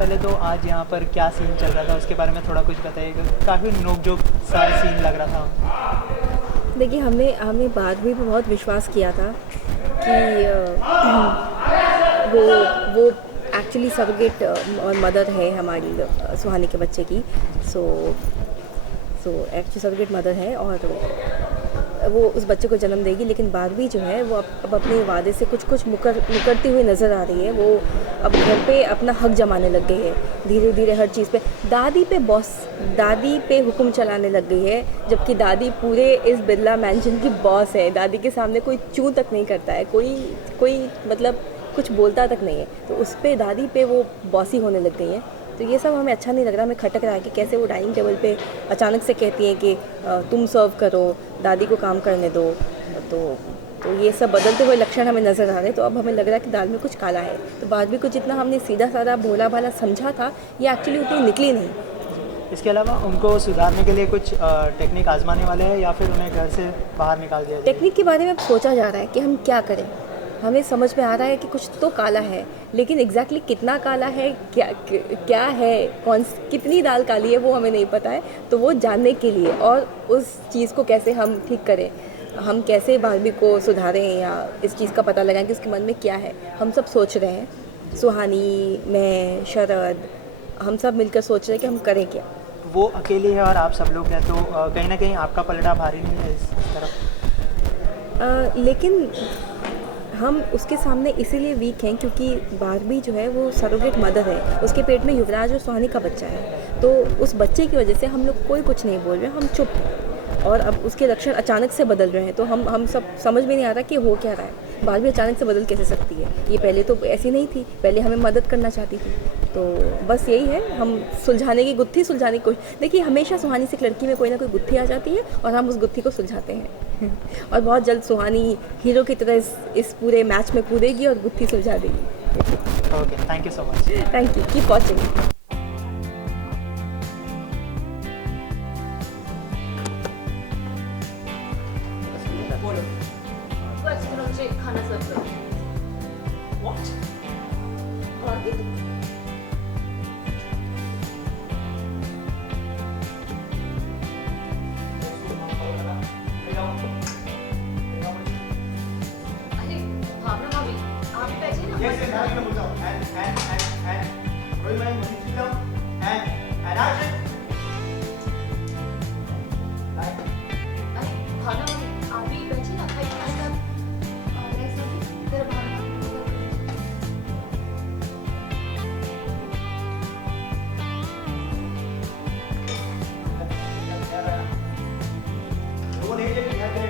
पहले तो आज यहाँ पर क्या सीन चल रहा था उसके बारे में थोड़ा कुछ बताइएगा। काफ़ी नोकझोंक सा सीन लग रहा था। देखिए, हमने बाद में भी बहुत विश्वास किया था कि वो एक्चुअली सरोगेट और मदर है हमारी सुहानी के बच्चे की। सो एक्चुअली सरोगेट मदर है और वो उस बच्चे को जन्म देगी, लेकिन बारहवीं जो है वो अब अपने वादे से कुछ मुकरती हुई नज़र आ रही है। वो अब घर पे अपना हक जमाने लग गई है धीरे धीरे हर चीज़ पे। दादी पे हुक्म चलाने लग गई है, जबकि दादी पूरे इस बिरला मैंशन की बॉस है। दादी के सामने कोई चूं तक नहीं करता है, कोई मतलब कुछ बोलता तक नहीं है। तो उस पर दादी पे वो बॉसी होने लग गई है। तो ये सब हमें अच्छा नहीं लग रहा। हमें खटक रहा है कि कैसे वो डाइनिंग टेबल पे अचानक से कहती हैं कि तुम सर्व करो, दादी को काम करने दो। तो ये सब बदलते हुए लक्षण हमें नज़र आ रहे हैं। तो अब हमें लग रहा है कि दाल में कुछ काला है। तो बाद में कुछ जितना हमने सीधा साधा भोला भाला समझा था, ये एक्चुअली उतनी निकली नहीं। इसके अलावा उनको सुधारने के लिए कुछ टेक्निक आजमाने वाले हैं या फिर उन्हें घर से बाहर निकाल दिया जाए? टेक्निक के बारे में सोचा जा रहा है कि हम क्या करें। हमें समझ में आ रहा है कि कुछ तो काला है, लेकिन एग्जैक्टली कितना काला है, क्या है, कितनी दाल काली है, वो हमें नहीं पता है। तो वो जानने के लिए और उस चीज़ को कैसे हम ठीक करें, हम कैसे बारहवीं को सुधारें या इस चीज़ का पता लगाएं कि उसके मन में क्या है, हम सब सोच रहे हैं। सुहानी, मैं, शरद, हम सब मिलकर सोच रहे हैं कि हम करें क्या। वो अकेली है और आप सब लोग हैं, तो कहीं ना कहीं आपका पलड़ा भारी नहीं है इस तरफ? लेकिन हम उसके सामने इसीलिए वीक हैं क्योंकि बारहवीं जो है वो सरोगेट मदर है। उसके पेट में युवराज और सुहानी का बच्चा है। तो उस बच्चे की वजह से हम लोग कोई कुछ नहीं बोल रहे, हम चुप हैं। और अब उसके लक्षण अचानक से बदल रहे हैं, तो हम सब समझ में नहीं आ रहा कि हो क्या रहा है। बारहवीं अचानक से बदल कैसे सकती है? ये पहले तो ऐसी नहीं थी, पहले हमें मदद करना चाहती थी। तो बस यही है, हम गुत्थी सुलझाने की कोशिश। देखिए, हमेशा सुहानी से एक लड़की में कोई ना कोई गुत्थी आ जाती है और हम उस गुत्थी को सुलझाते हैं और बहुत जल्द सुहानी हीरो की तरह इस पूरे मैच में कूदेगी और गुत्थी सुलझा देगी। Okay, thank you so much. Thank you, keep watching. खाना सर्व करो। What? Yes, yes, now you can move down. And. Roll my money, sit down. And action. वो नहीं चाहिए, यहाँ पे।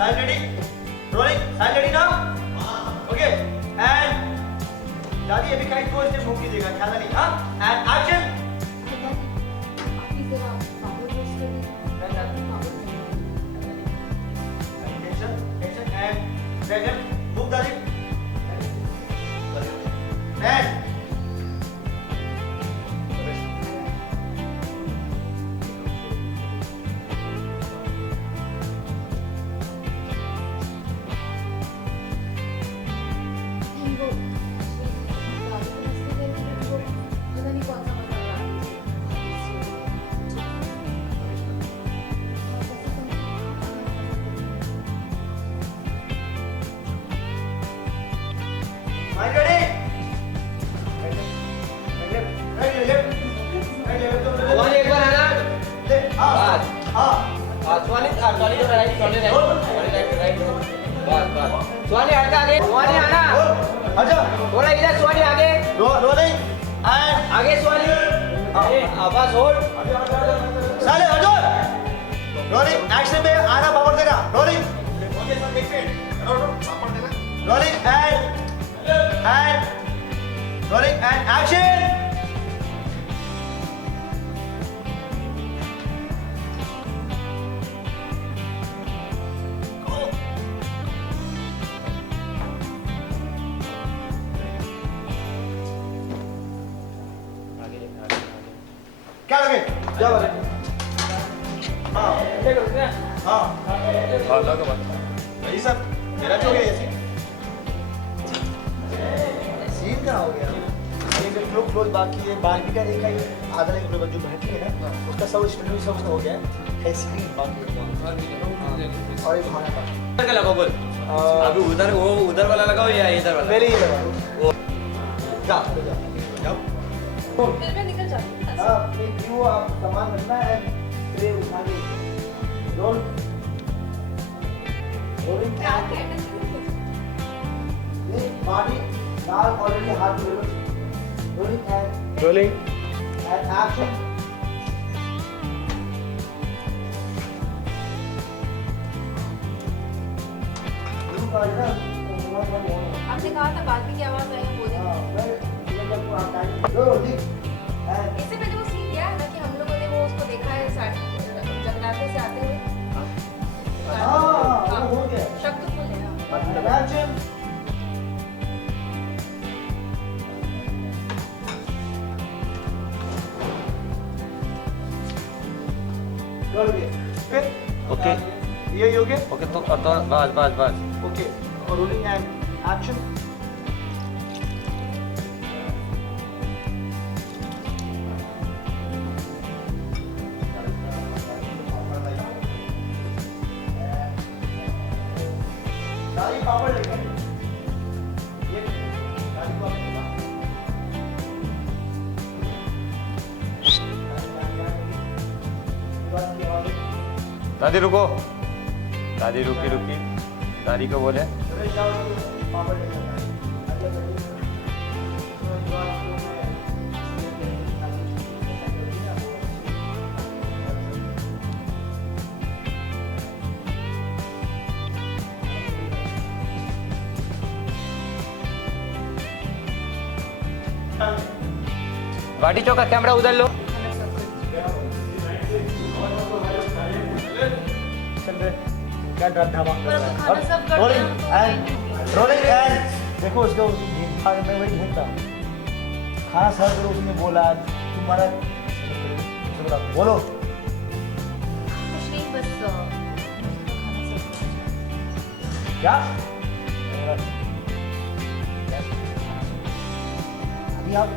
Side ready? Rolling. Side ready now? Okay. And दादी अभी kite को इससे मूव कीजिएगा, ख्याल नहीं, हाँ? And action. Tension and dragon. Move दादी. And. Mind ready? Right left. सुहानी एक बार है ना? Left. सुहानी राइट, बस। सुहानी हट आगे, सुहानी आना। अच्छा। थोड़ा इधर सुहानी आगे। Rolling. And आगे सुहानी। बस होल्ड। साले हटो। Rolling. Action पे आना पावर देना. Rolling. Rolling and rolling and action. Start again जाओ हाँ हाँ भाई साहब मेरा जो हो गया सीन कहाँ हो गया ये जो क्लोज बाकी है बारबी का एक आधा एक जो बैठी है ना उसका सब स्टूडियो सब हो गया है सीन बाकी और एक खाना था का लगाओ बोल अभी उधर वाला लगाओ या इधर वाला पहले ये लगा वो जाओ फिर मैं निकल जाती हूँ हाँ क्यों आप सामान रखना है ट्रे उठा के रोल रोलिंग नहीं बॉडी दाल ऑलरेडी हाथ में रोलिंग एंड एक्शन आपने कहा था बाद में की आवाज आई बोले इससे पहले वो सीन किया है ना कि हम लोगों ने वो उसको देखा है जगन्नाथ से आते हुए हो गया शक तो फुल है एक्शन ओके ये ओके ओके तो बस ओके और रोलिंग एंड एक्शन दादी पापड़ लेके ये दादी को दादी रुको दादी रुकी दादी को बोले पापड़ लेके बाटी चौका कैमरा उधर लो क्या ड्रामा खाना सब कर रोलिंग एंड देखो उसको मैं वही ढूंढता खाना सर्व करो उसने बोला तुम्हारा बोलो कुछ नहीं बस क्या अभी आप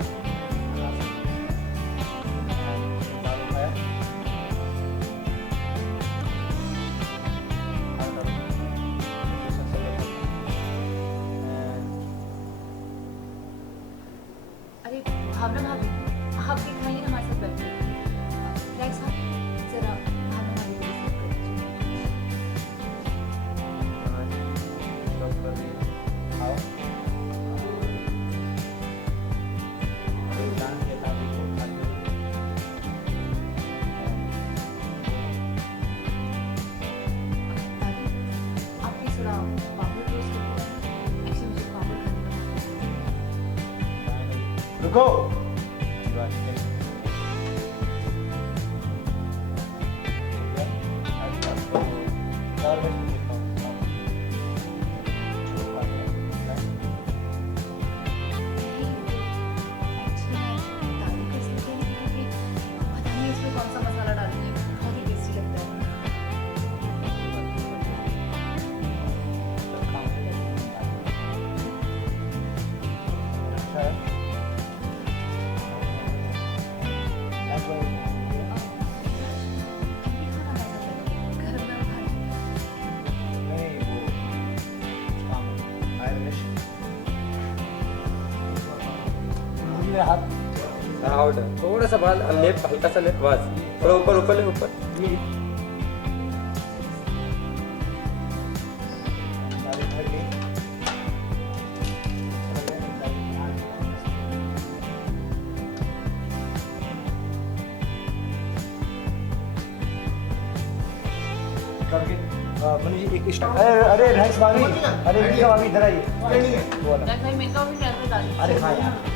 अरे भावना भाभी आप भी खाइए ना हमारे साथ बैठे नेक्स्ट आप जरा भावना भाभी को रिसीव आओ आप भी थोड़ा पापड़ टोस्ट करके एक्चुअली मुझे पापड़ खाने का रुको दादी को इसलिए कह रही थी कि पता नहीं इसमें कौन सा मसाला डालनी है बहुत ही टेस्टी लगता है हाथ थोड़ा सा बाल लेप हल्का सा लेप बस थोड़ा ऊपर ले ऊपर अरे रैक्स भाभी अरे मीका भाभी इधर आइए बोला अरे हाँ यार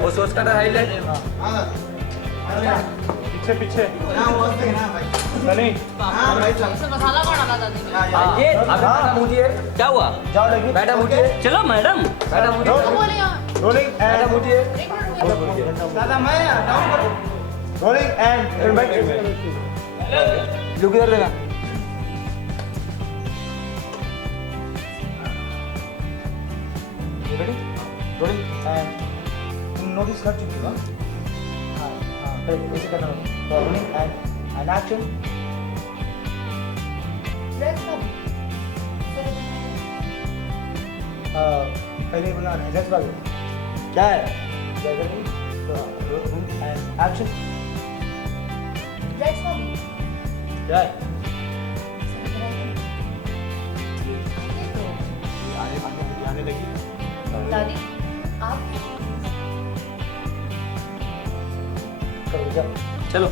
वो सोच का हाईलाइट पीछे पीछे नहीं मसाला कौन डाला दादी ने ये मैडम उठिए क्या हुआ जाओ लगी मैडम उठिए चलो मैडम बोले यार रोलिंग मैडम उठिए एक मिनट रुको दादा मैं डाउन करो रोलिंग एंड जो किधर देगा रेडी रोलिंग एंड तुम नोटिस कर चुकी हो हाँ हाँ ऐसे करना रोलिंग एंड एक्शन पहले बोला नेक्स्ट बार क्या है एक्शन क्या है आने लगी दादी आप करो जा चलो